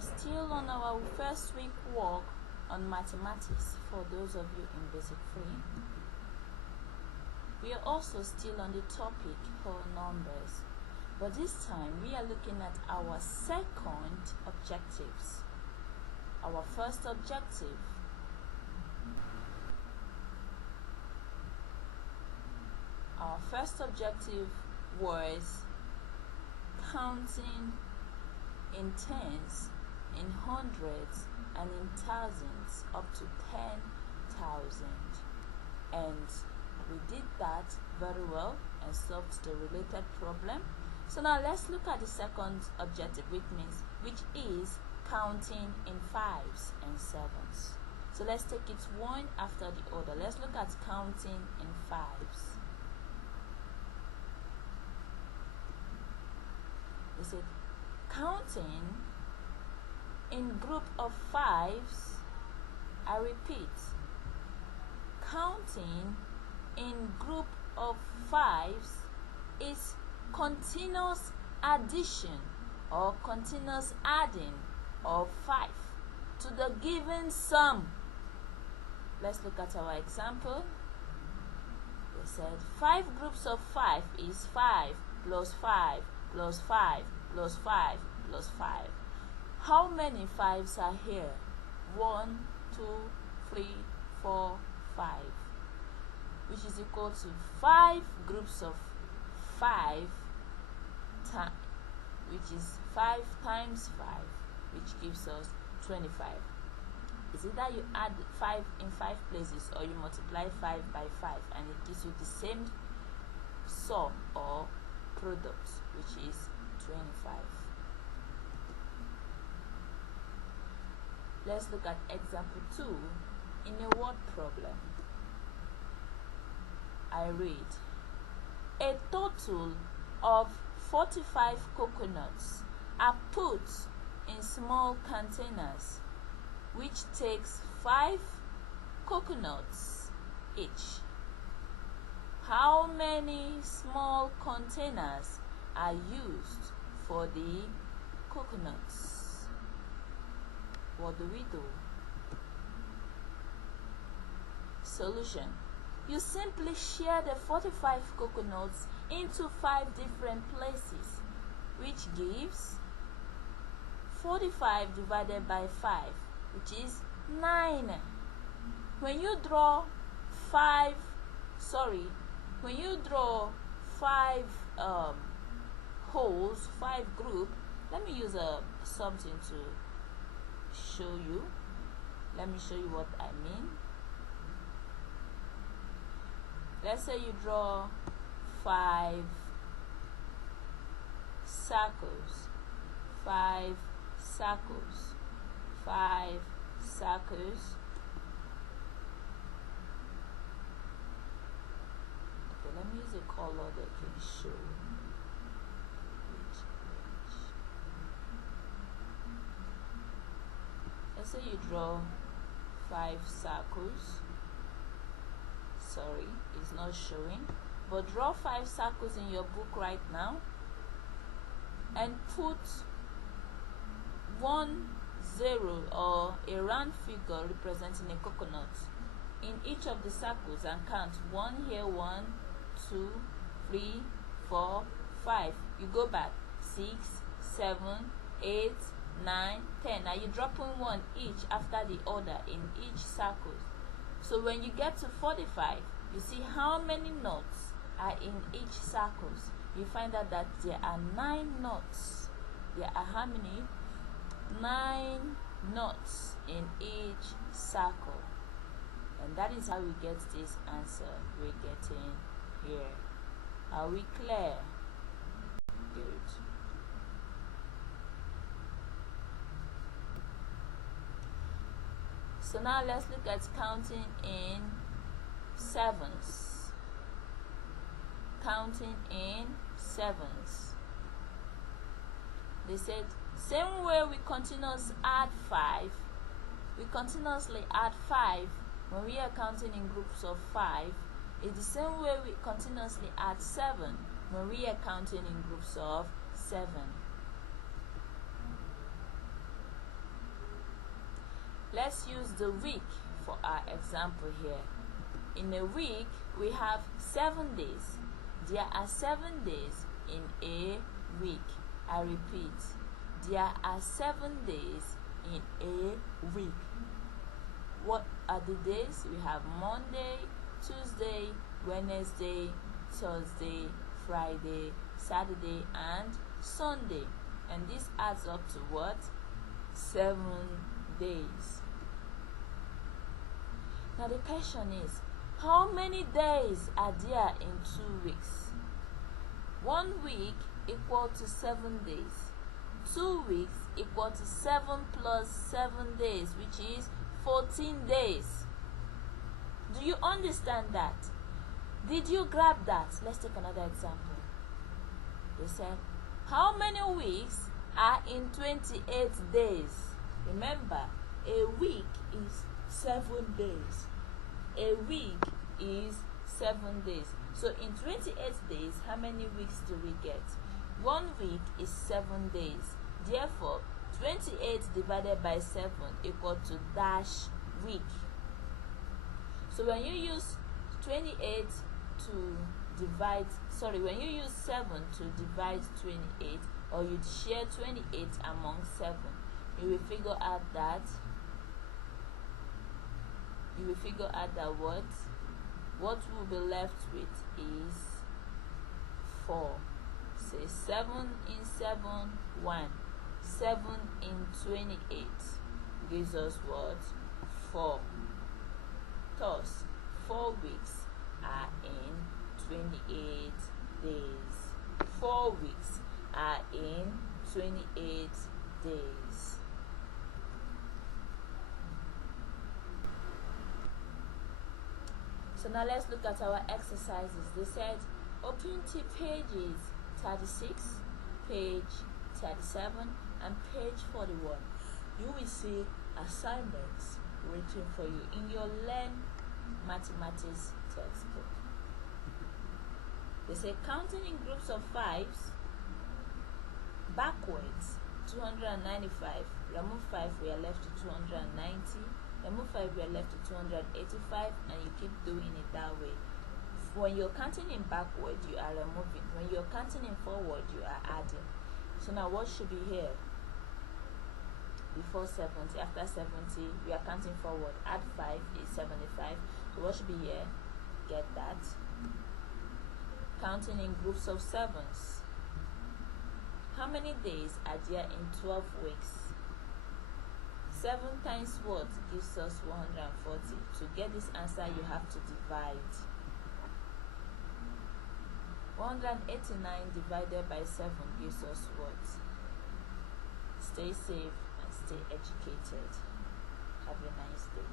are still on our first week work on mathematics for those of you in basic 3. We are also still on the topic whole numbers, but this time we are looking at our second objectives. Our first objective was counting in tens, in hundreds, and in thousands up to 10,000, and we did that very well and solved the related problem. So now let's look at the second objective, which is counting in fives and sevens. So let's take it one after the other. Let's look at counting in fives. We said counting in group of fives. I repeat, counting in group of fives is continuous addition or continuous adding of 5 to the given sum. Let's look at our example. They said 5 groups of 5 is 5 plus 5 plus 5 plus 5 plus 5. How many 5s are here? 1, 2, 3, 4, 5, which is equal to 5 groups of 5 which is 5 times 5, which gives us 25. Is it that you add 5 in 5 places, or you multiply 5 by 5 and it gives you the same sum or product, which is 25. Let's look at example 2 in a word problem. I read, a total of 45 coconuts are put in small containers, which takes 5 coconuts each. How many small containers are used for the coconuts? What do we do? Solution. You simply share the 45 coconuts into 5 different places, which gives 45 divided by 5, which is 9. When you draw 5 holes, 5 groups, let me use something to show you. Let me show you what I mean. Let's say you draw 5 circles, 5 circles, 5 circles. Okay, let me use a color that can show which. Let's say you draw 5 circles. Sorry, it's not showing, but draw 5 circles in your book right now and put 1 0 or a round figure representing a coconut in each of the circles and count 1 here, 1, 2, 3, 4, 5. You go back 6, 7, 8, 9, 10. Now you're dropping 1 each after the other in each circle. So when you get to 45, you see how many knots are in each circle. You find out that there are 9 knots. There are how many? 9 knots in each circle. And that is how we get this answer we're getting here. Are we clear? Good. So now let's look at counting in sevens. Counting in sevens. They said, same way we continuously add 5. We continuously add 5 when we are counting in groups of 5. It's the same way we continuously add 7 when we are counting in groups of 7. Let's use the week for our example here. In a week, we have 7 days. There are 7 days in a week. I repeat, there are 7 days in a week. What are the days? We have Monday, Tuesday, Wednesday, Thursday, Friday, Saturday, and Sunday. And this adds up to what? 7 days. Now the question is, how many days are there in 2 weeks? 1 week equal to 7 days. 2 weeks equal to 7 plus 7 days, which is 14 days. Do you understand that? Did you grab that? Let's take another example. They said, how many weeks are in 28 days? Remember, a week is 7 days. A week is 7 days. So in 28 days, how many weeks do we get? 1 week is 7 days. Therefore, 28 divided by 7 equal to dash week. So when you use 28 to divide, when you use 7 to divide 28, or you share 28 among 7, you will figure out that what we'll be left with is 4. Say 7 in 7, 1. 7 in 28 gives us what? 4. Thus, 4 weeks are in 28 days. 4 weeks are in 28 days. So now let's look at our exercises. They said open to pages 36, page 37, and page 41. You will see assignments waiting for you in your Learn Mathematics textbook. They say counting in groups of 5s backwards, 295. Remove 5, we are left to 290. Remove 5, we are left to 285, and you keep doing it that way. When you're counting in backward, you are removing. When you're counting in forward, you are adding. So now what should be here? Before 70, after 70, we are counting forward. Add 5 is 75. So what should be here? Get that. Counting in groups of 7s. How many days are there in 12 weeks? 7 times what gives us 140. To get this answer, you have to divide. 189 divided by 7 gives us what? Stay safe and stay educated. Have a nice day.